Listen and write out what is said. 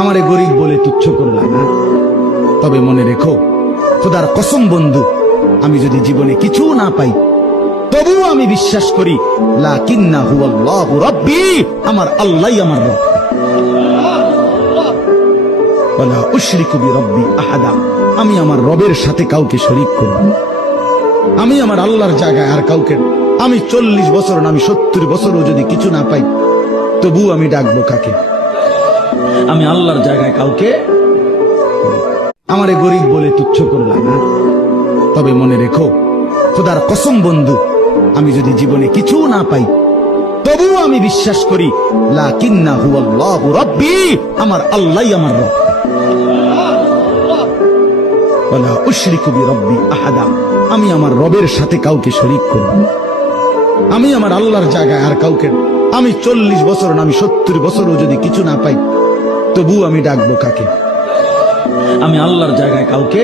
আমারে গরিব বলে তুচ্ছ করলা না, তবে মনে রেখো খোদার কসম বন্ধু, আমি যদি জীবনে কিছু না পাই তবুও আমি বিশ্বাস করি লাকিন্নাহু আল্লাহু রাব্বি, আমার আল্লাহই আমার রব। ওয়ালা উশরিকু বিরাব্বি আহাদা, আমি আমার রবের সাথে কাউকে শরীক করব না। আমি আমার আল্লাহর জায়গায় আর কাউকে, আমি 40 বছর না আমি 70 বছরও যদি কিছু না পাই তবুও আমি ডাকবো কাকে? আমি আল্লাহর জায়গায় কাউকে। আমারে গরিব বলে তুচ্ছ করলা না, তবে মনে রেখো খোদার কসম বন্ধু, আমি যদি জীবনে কিছু না পাই তবুও আমি বিশ্বাস করি লাকিন্নাহু আল্লাহু রাব্বি, আমার আল্লাহই আমার রব। ওয়ালা উশরিকু বিরাব্বি আহাদা, আমি আমার রবের সাথে কাউকে শরীক করব না। আমি আমার আল্লাহর জায়গায় আর কাউকে, আমি 40 বছর না আমি 70 বছরও যদি কিছু না পাই তবুও আমি ডাকবো কাকে? আমি আল্লাহর জায়গায় কাউকে